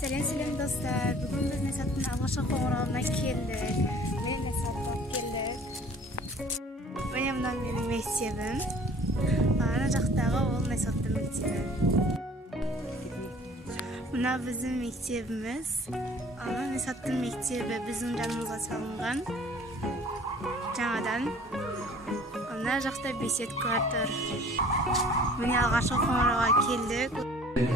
Selam dostlar. Bugün biz Nesat'ın alışa qo'ng'irog'idan keldik. Men Nesat olib keldik. Oyimdan mening mektebim. Mana jaqdagi o'g'il Nesatning mektebi. Buna bizim mektebimiz. Ana Nesat'ning mektebi bizning janimizga solingan. Жаңадан. Ana jaqda besedkadir. Men alg'ashqa qo'ng'irog'iga keldik.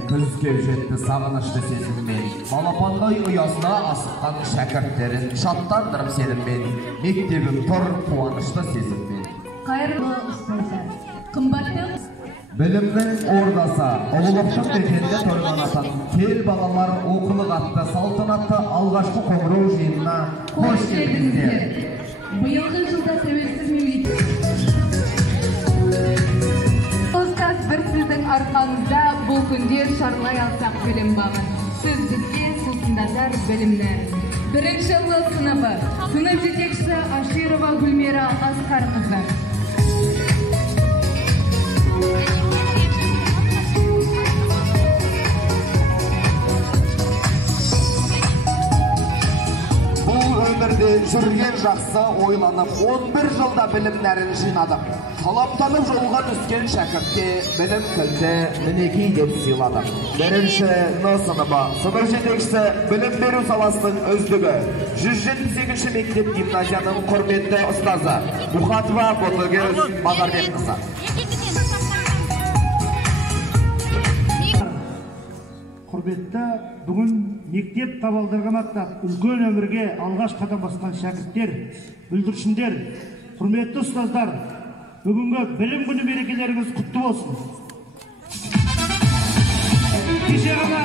Күз кеушетті сағынышты сезіммен, балапандай ұясына асыққан шәкірттерін шаттандырып сеніммен, мектебім тұр қуанышты сезіммен. Қайырлы ұстаздар, қымбатты Білімнің ордасы, ұлылықтың мекенде тұрған atan, кел балалар оқылық атты, салтанатты алғашқы қоңырау жиынына қош келдіңіздер. Биылғы жылда тәуелсіз мемлекет. Ұстаз бір сіздің арқаңызда бұл күндер шарлай алсақ білім бағын. Сіз бізге сусындатар білімнен. Бірінші сыныбы, сынып жетекшісі Аширова Гүлмира Асқарқызы. Өмірде жүрген жақсы ойланып, 11 жылда білімдерін жинадық. Талаптанып жолға түскен шәкіртке білім кілті мінекей деп сыйладық. Бірінші сыныбы, сынып жетекшісі білім беру саласының үздігі, 178-ші мектеп гимназияның құрметті ұстазы Мұхатова Ботагөз Базарбекқызы. Құрметті, бүгін мектеп табалдырығын аттап, үлкен өмірге алғаш қадам басқан шәкірттер, бүлдіршіндер, құрметті ұстаздар, бүгінгі білім күні мерекелеріңіз құтты болсын. Кеше ғана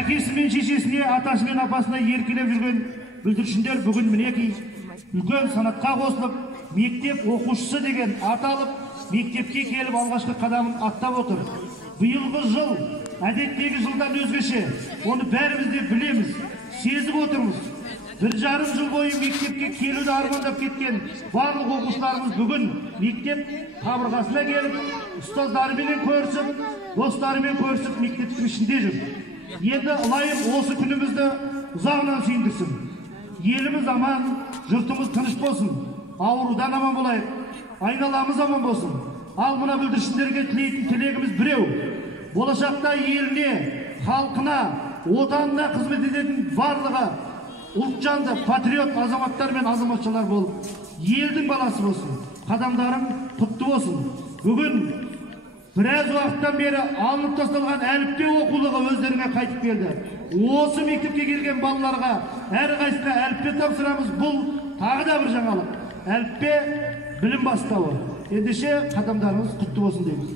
әкесі мен шешесіне, атасы мен апасына еркелеп жүрген бүлдіршіндер бүгін мінекей үлкен санатқа қосылып, мектеп оқушысы деген ат алып, мектепке келіп алғашқы қадамын аттап отыр. Биылғы жыл әдеттегі жылдан өзгеше, оны бәріміз де білеміз, сезіп отырмыз. 1,5 жыл бойы мектепке келуді армандап кеткен барлық оқушыларымыз бүгін мектеп қабырғасына келіп, ұстаздарымен көрісіп, достарымен көрісіп, мектептің ішінде жүр. Енді Аллахым осы күнімізді ұзағынан сүйіндірсін. Еліміз аман, жұртымыз тыныш болсын, аурудан аман болайық, айналамыз аман болсын. Ал мына бүлдіршіндерге тілейтін тілегіміз біреу. Болашақта еліне, халқына, отанына қызмет ететін барлығы ұлтжанды, патриот азаматтар мен азаматшалар болып, елдің баласы болсын, қадамдарың құтты болсын. Бүгін біраз уақыттан бері алынып тасталған әліппе оқулығы өздеріңе қайтып келді. Осы мектепке келген балаларға әрқайсысына әліппе тапсырамыз. Бұл тағы да бір жаңалық. Әліппе білім бастауы. Ендеше қадамдарыңыз құтты болсын дейміз.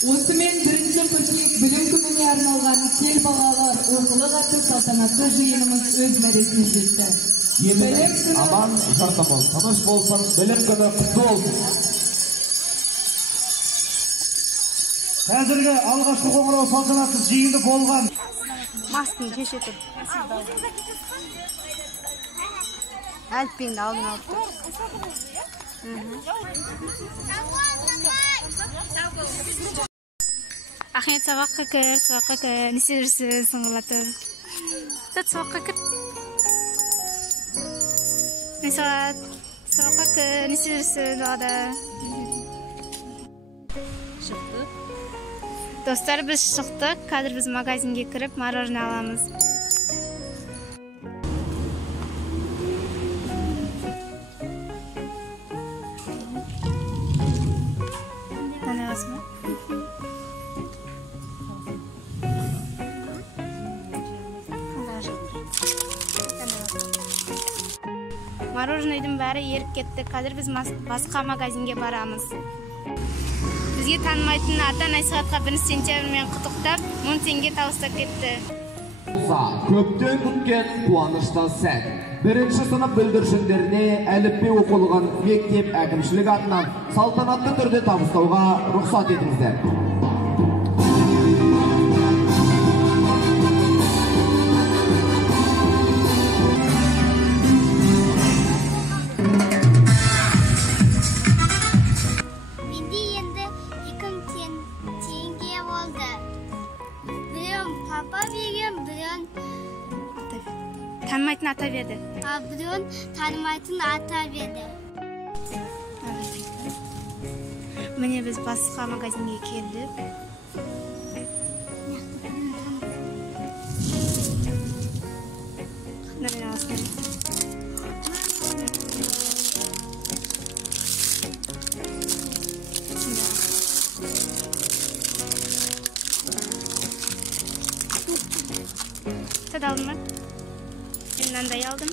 Осымен бірінші қыркүйек білім күніне арналған кел бағалар оқылық атты салтанатты жиынымыз өз мәресіне жетті. Еліміз аман, жұртымыз тыныш болсын, білім күні құтты болсын. Қазіргі алғашқы қоңырау салтанатты жиынды болған. Масканы шешетіп. Әліппеңді алдын алып тұр. Ахмет сабаққа кір, несе жүрсің сыңғылатыр. Тәт сабаққа кір. Сабаққа кір, несе жүрсің далада. Шықтық. Достар, біз шықтық. Қазір біз магазинге кіріп, мороженое аламыз. Мороженойдың бәрі еріп кетті. Қазір біз басқа магазинге барамыз. Бізге танымайтын ата насихатқа 1 сентябрьмен құттықтап, 1000 теңге табыстап кетті. Көптен күткен қуанышты сәт. Бірінші сынып бүлдіршіндеріне әліппе оқылған мектеп әкімшілік атынан салтанатты түрде табыстауға рұқсат етіңіздер. aldı. Bilen papa bergen, bilen Tanımaytın ata verdi. bilen tanımaytın ata berdi. Mine biz basqa magazinga keldik. Neden alsın? Tad aldın mı? Elinden dayı aldım.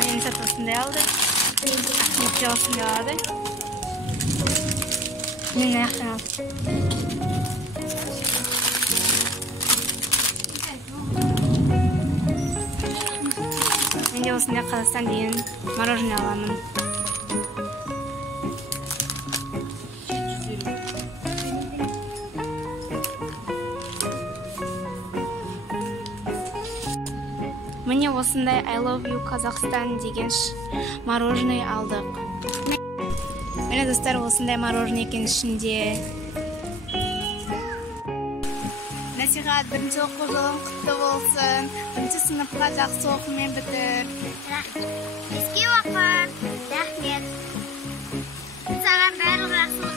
Benim satılsın diye aldı. Mutlu olsun diye aldı. Yine yaktan aldı. Önce olsun diye kalastan deyin marojne alamın. Mine осындай I love you Kazakhstan деген мороженое алдық. Міне достар, осындай мороженое екен ішінде. Насихат, бірінші оқу жылың құтты болсын. Бірінші сыныпқа жақсы оқумен бітір. Eski vakit, rahmet. Sağan bәрі жақсы